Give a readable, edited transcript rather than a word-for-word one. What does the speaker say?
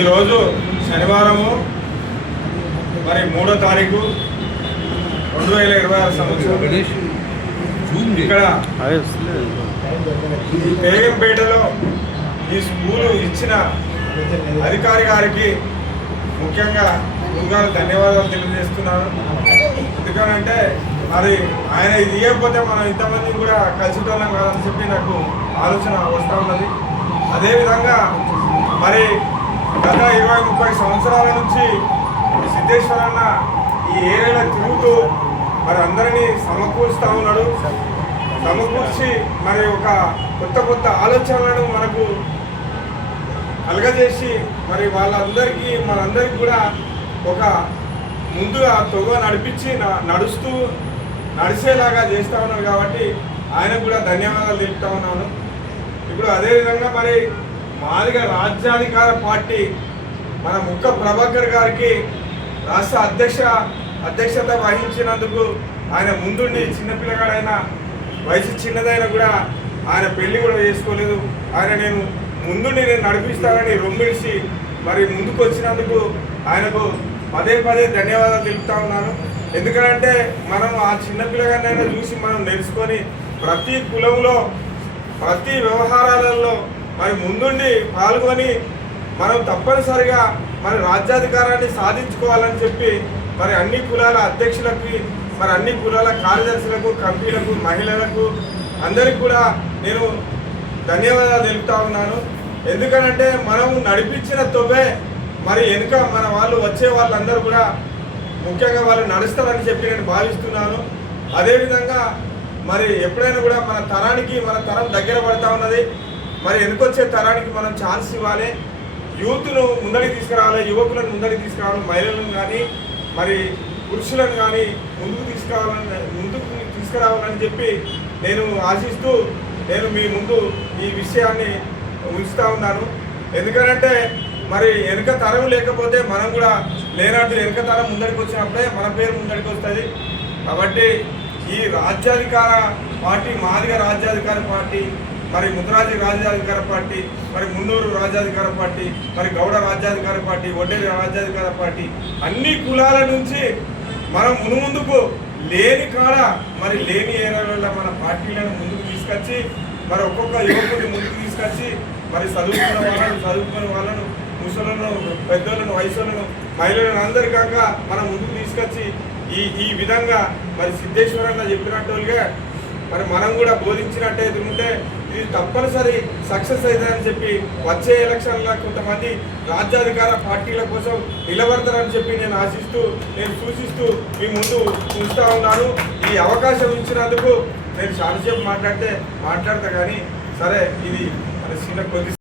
ఈరోజు శనివారము మరి 3వ తారీఖు 2026 సంవత్సరం ఇక్కడ బేగంపేటలో ఈ స్కూలు ఇచ్చిన అధికారి గారికి ముఖ్యంగా ముందుగా ధన్యవాదాలు తెలియజేస్తున్నాను. ఎందుకనంటే మరి ఆయన ఇది ఇవ్వకపోతే మనం ఇంతమంది కూడా కలిసిటోళ్ళం కాదని చెప్పి నాకు ఆలోచన వస్తూ ఉన్నది. అదేవిధంగా మరి గత 20-30 సంవత్సరాల నుంచి సిద్ధేశ్వరన్న ఈ ఏరియాలో తిరుగుతూ మరి అందరినీ సమకూరుస్తూ ఉన్నాడు. సమకూర్చి మరి ఒక కొత్త ఆలోచనలను మనకు కలగజేసి మరి వాళ్ళందరికీ మనందరికీ కూడా ఒక ముందుగా తొగ నడిపించి నడిచేలాగా చేస్తూ ఉన్నాడు. కాబట్టి ఆయనకు కూడా ధన్యవాదాలు తెలుపుతా ఉన్నాను. ఇప్పుడు అదేవిధంగా మరి మాదిగ రాజ్యాధికార పార్టీ మన ముక్క ప్రభాకర్ గారికి రాష్ట్ర అధ్యక్షత వహించినందుకు ఆయన ముందుండి చిన్నపిల్లగాడైనా వయసు చిన్నదైనా కూడా ఆయన పెళ్లి కూడా చేసుకోలేదు. ఆయన నేను నడిపిస్తానని రొమ్మిడిసి మరి ముందుకు వచ్చినందుకు ఆయనకు పదే ధన్యవాదాలు తెలుపుతా ఉన్నాను. ఎందుకంటే మనం ఆ చిన్నపిల్లగానైనా చూసి మనం నేర్చుకొని ప్రతి కులంలో ప్రతి వ్యవహారాలలో మరి ముందుండి పాల్గొని మనం తప్పనిసరిగా మరి రాజ్యాధికారాన్ని సాధించుకోవాలని చెప్పి మరి అన్ని కులాల అధ్యక్షులకి మరి అన్ని కులాల కార్యదర్శులకు కమిటీలకు మహిళలకు అందరికీ కూడా నేను ధన్యవాదాలు తెలుపుతా ఉన్నాను. ఎందుకనంటే మనం నడిపించిన తొవ్వే మరి వెనుక మన వాళ్ళు వచ్చే వాళ్ళందరూ కూడా ముఖ్యంగా వాళ్ళు నడుస్తారని చెప్పి నేను భావిస్తున్నాను. అదేవిధంగా మరి ఎప్పుడైనా కూడా మన తరం దగ్గర పడతా ఉన్నది. మరి వెనుకొచ్చే తరానికి మనం ఛాన్స్ ఇవ్వాలి. యూత్ను ముందడికి తీసుకురావాలి, యువకులను ముందడికి తీసుకురావాలి, మహిళలను కానీ మరి పురుషులను కానీ ముందుకు తీసుకురావాలని చెప్పి నేను ఆశిస్తూ నేను మీ ముందు ఈ విషయాన్ని ఉంచుతా ఉన్నాను. ఎందుకంటే మరి వెనుక తరం లేకపోతే మనం కూడా లేనట్టు వెనుక తరం ముందడికి వచ్చినప్పుడే మన పేరు ముందడికి వస్తుంది. కాబట్టి ఈ రాజ్యాధికార పార్టీ మాదిగ రాజ్యాధికార పార్టీ మరి ముద్రాజీ రాజ్యాధికార పార్టీ మరి మున్నూరు రాజ్యాధికార పార్టీ మరి గౌడ రాజ్యాధికార పార్టీ వడ్డేరి రాజ్యాధికార పార్టీ అన్ని కులాల నుంచి మనం ముందుకు లేని కాడ మరి లేని ఏరియాలలో మన పార్టీలను ముందుకు తీసుకొచ్చి మరి ఒక్కొక్క యువకుడిని ముందుకు తీసుకొచ్చి మరి చదువుకున్న వాళ్ళను ముసలను పెద్దలను వయసులను మహిళలను అందరికాక మనం ముందుకు తీసుకొచ్చి ఈ విధంగా మరి సిద్ధేశ్వరన్న చెప్పినట్టుగా మరి మనం కూడా బోధించినట్టయితే ఉంటే ఇది తప్పనిసరి సక్సెస్ అవుతుందని చెప్పి వచ్చే ఎలక్షన్లో కొంతమంది రాజ్యాధికార పార్టీల కోసం నిలబడతారని చెప్పి నేను ఆశిస్తూ నేను సూచిస్తూ మీ ముందు ఉంచుతా ఉన్నాను. ఈ అవకాశం ఇచ్చినందుకు నేను చాలాసేపు మాట్లాడతా కానీ సరే ఇది మన చిన్న కొద్ది